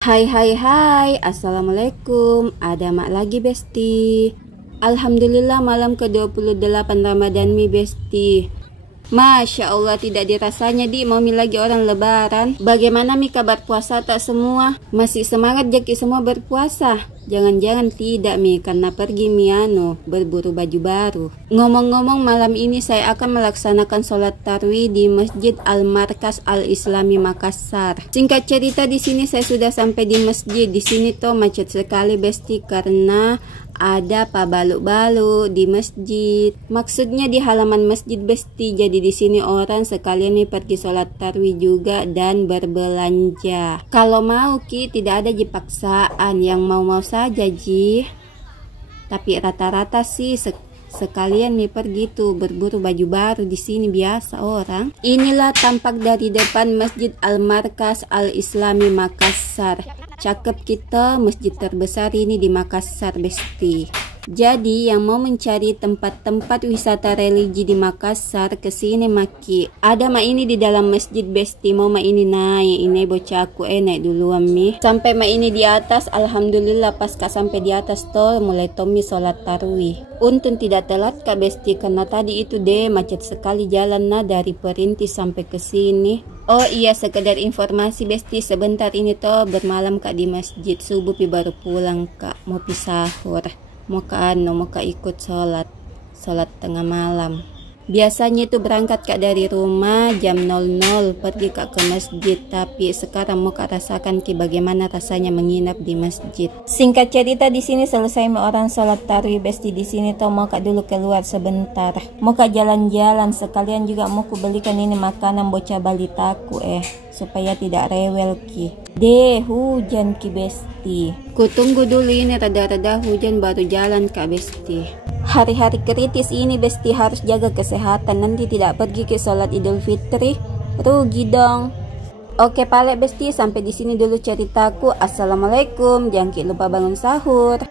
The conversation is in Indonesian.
Hai hai hai, Assalamualaikum. Ada mak lagi Besti. Alhamdulillah malam ke-28 Ramadan mi Besti. Masya Allah, tidak dirasanya di mau mi lagi orang lebaran. Bagaimana mi kabar puasa tak semua? Masih semangat jaki semua berpuasa? Jangan-jangan tidak mi karena pergi miano berburu baju baru. Ngomong-ngomong, malam ini saya akan melaksanakan sholat tarwih di Masjid Al-Markas Al-Islami Makassar. Singkat cerita, di sini saya sudah sampai di masjid. Di sini tuh macet sekali Besti karena ada pabalu-balu di masjid. Maksudnya di halaman masjid Besti. Jadi di sini orang sekalian nih pergi sholat tarwih juga dan berbelanja. Kalau mau Ki tidak ada paksaan, yang mau-mau saja Ji. Tapi rata-rata sih sekalian nih pergi tuh berburu baju baru di sini biasa orang. Inilah tampak dari depan Masjid Al-Markas Al-Islami Makassar. Cakep kita, masjid terbesar ini di Makassar Besti. Jadi yang mau mencari tempat-tempat wisata religi di Makassar kesini maki. Ada mak ini di dalam masjid Besti. Mau mak ini naik, ini bocahku naik duluan mi. Sampai mak ini di atas, alhamdulillah pas kak sampai di atas tol mulai Tommy sholat tarwih. Untung tidak telat kak Besti karena tadi itu deh macet sekali jalan nah dari Perintis sampai ke sini. Oh iya, sekedar informasi Besti, sebentar ini toh bermalam kak di masjid, subuh pi baru pulang kak, mau pi sahur, mau ikut sholat tengah malam. Biasanya itu berangkat kak dari rumah jam 00 pergi kak ke masjid, tapi sekarang mau kak rasakan Ki bagaimana rasanya menginap di masjid. Singkat cerita, di sini selesai orang sholat tarwih Besti. Di sini tuh mau kak dulu keluar sebentar, mau kak jalan-jalan sekalian juga mau ku belikan ini makanan bocah balitaku supaya tidak rewel Ki. Hujan Ki Besti. Ku tunggu dulu ini rada-rada hujan baru jalan kak Besti. Hari-hari kritis ini Besti harus jaga kesehatan, nanti tidak pergi ke sholat Idul Fitri rugi dong. Oke Palek Besti, sampai di sini dulu ceritaku. Assalamualaikum, jangan lupa bangun sahur.